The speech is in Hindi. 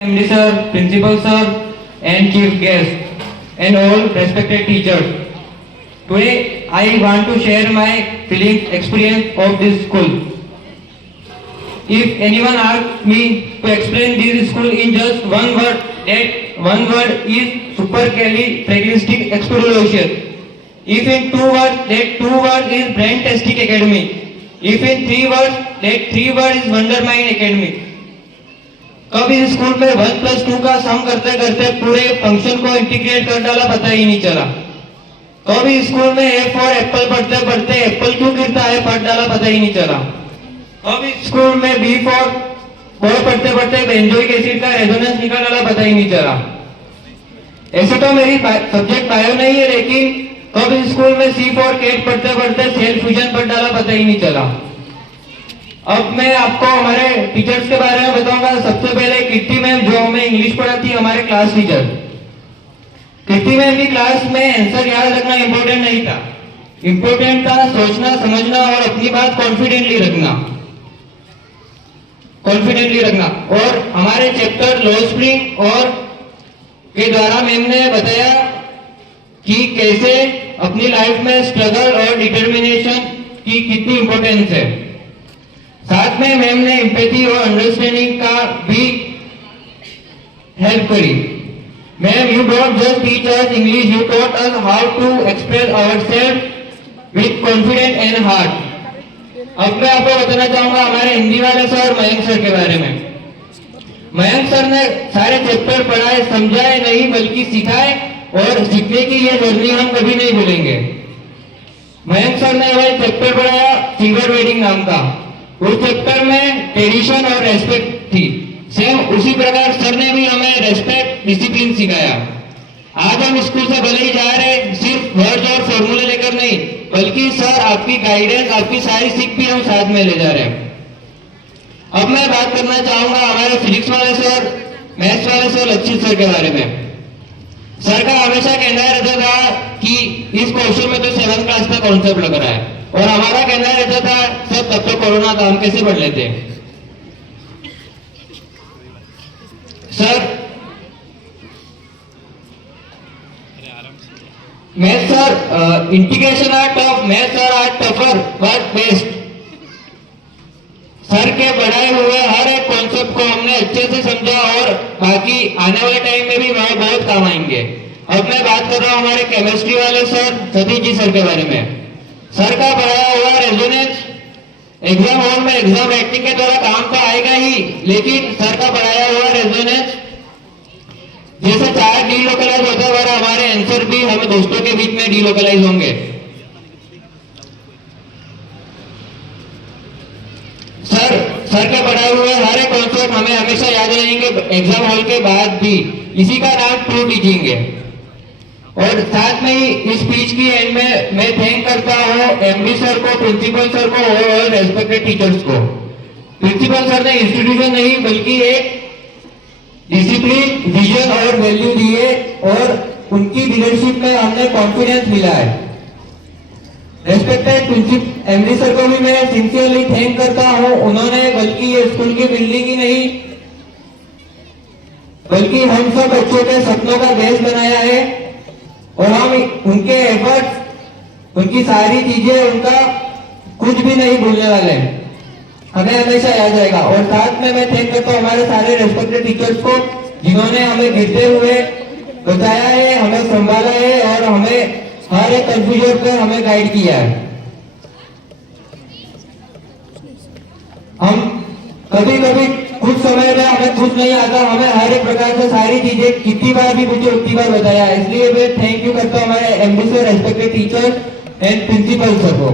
MD sir, principal sir, and chief guest, and all respected teachers. Today, I want to share my feelings, experience of this school. If anyone asks me to explain this school in just one word, that one word is supercalifragilisticexpialidocious. If in two words, that two words is Braintastic Academy. If in three words, that three words is Wondermind Academy. कब इस स्कूल में 1+2 का सम करते करते पूरे फंक्शन को इंटीग्रेट कर डाला पता ही नहीं चला। कब इस स्कूल में ए फॉर एप्पल पढ़ते पढ़ते एप्पल क्यों गिरता है पढ़ डाला पता ही नहीं चला। कब इस स्कूल में बी फॉर बॉय पढ़ते पढ़ते बेंजोइक एसिड का रेजोनेंस निकाल डाला पता ही नहीं चला। ऐसे तो मेरी सब्जेक्ट बायो नहीं है, लेकिन कब इस स्कूल में सी फॉर कैट पढ़ते पढ़ते सेल फ्यूजन पढ़ डाला पता ही नहीं चला। अब मैं आपको हमारे टीचर्स के बारे में बताऊंगा। सबसे पहले कीर्ति मैम, जो हमें इंग्लिश पढ़ाती है, हमारे क्लास टीचर। कीर्ति मैम की क्लास में आंसर याद रखना इंपॉर्टेंट नहीं था, इंपॉर्टेंट था सोचना, समझना और अपनी बात कॉन्फिडेंटली रखना, कॉन्फिडेंटली रखना। और हमारे चैप्टर लॉ स्प्रिंग और के द्वारा मैम ने बताया कि कैसे अपनी लाइफ में स्ट्रगल और डिटर्मिनेशन की कितनी इंपॉर्टेंस है। साथ में मैम ने एम्पैथी और अंडरस्टैंडिंग का भी हेल्प करी। Ma'am, you don't just teach us English, you taught us how to express ourself with confidence and heart. अब मैं आपको बताना चाहूंगा हमारे हिंदी वाले सर मयंक सर के बारे में। मयंक सर ने सारे चैप्टर पढ़ाए, समझाए नहीं बल्कि सिखाए, और सीखने की ये जर्नी हम कभी नहीं भूलेंगे। मयंक सर ने वह चैप्टर पढ़ाया फिंगर वेडिंग नाम का। उस चैप्टर में ट्रेडिशन और रेस्पेक्ट थी। सेम उसी प्रकार सर ने भी हमें रेस्पेक्ट डिसिप्लिन सिखाया। आज हम स्कूल से भले ही जा रहे सिर्फ वर्ड्स और फॉर्मूले लेकर नहीं, बल्कि सर आपकी गाइडेंस, आपकी सारी सीख भी हम साथ में ले जा रहे हैं। अब मैं बात करना चाहूंगा हमारे फिजिक्स वाले सर, मैथ्स वाले सर लक्षित सर के बारे में। सर का हमेशा कहना रहता था कि इस क्वेश्चन में तो 7th क्लास का कॉन्सेप्ट लग रहा है, और हमारा कहना रहता था सर तब तो कोरोना था, हम कैसे पढ़ लेते। Sir maths sir, integration are tough, maths sir are tougher but best. Sir के पढ़ाए हुए हर एक कॉन्सेप्ट को हमने अच्छे से समझा, और बाकी आने वाले टाइम में भी वह बहुत काम आएंगे। अब मैं बात कर रहा हूँ हमारे केमिस्ट्री वाले सर सतीश जी सर के बारे में। सर का पढ़ाया हुआ रेजोनेंस एग्जाम हॉल में एग्जाम राइटिंग के द्वारा काम तो आएगा ही, लेकिन सर का पढ़ाया हुआ रेजोनेंस जैसे चाहे डीलोकलाइज होता है, हमारे आंसर भी हमें दोस्तों के बीच में डीलोकलाइज होंगे। सर के पढ़ाए हुए हर एक कॉन्सेप्ट हमें हमेशा याद रहेंगे एग्जाम हॉल के बाद भी। इसी का नाम ट्रू टीचिंग है। और साथ में ही इस स्पीच की एंड में मैं थैंक करता हूँ एमडी सर को, प्रिंसिपल सर को और रेस्पेक्टेड टीचर्स को। प्रिंसिपल सर ने इंस्टीट्यूशन नहीं बल्कि एक डिसिप्लिन, विजन और वैल्यू दिए, और उनकी लीडरशिप में हमने कॉन्फिडेंस मिला है। रेस्पेक्टेड प्रिंसिपल एमडी सर को भी मैं सिंसियरली थैंक करता हूँ। उन्होंने बल्कि ये स्कूल की बिल्डिंग ही नहीं बल्कि हम सब बच्चों के सपनों का देश बनाया है, और हम उनके एफर्ट्स, उनकी सारी चीजें, उनका कुछ भी नहीं भूलने वाले हैं, हमें हमेशा याद रहेगा। और साथ में मैं थैंक करता हूँ हमारे सारे रेस्पेक्टेड टीचर्स को, जिन्होंने हमें गिरते हुए बचाया है, हमें संभाला है, और हमें हर एक कंफ्यूजन पर हमें गाइड किया है। हम कभी कभी कुछ समय में हमें कुछ नहीं आता, हमें हर एक प्रकार से सारी चीजें कितनी बार भी मुझे उतनी बार बताया। इसलिए मैं थैंक यू करता हूँ हमारे MD sir, respected teacher and principal sir को।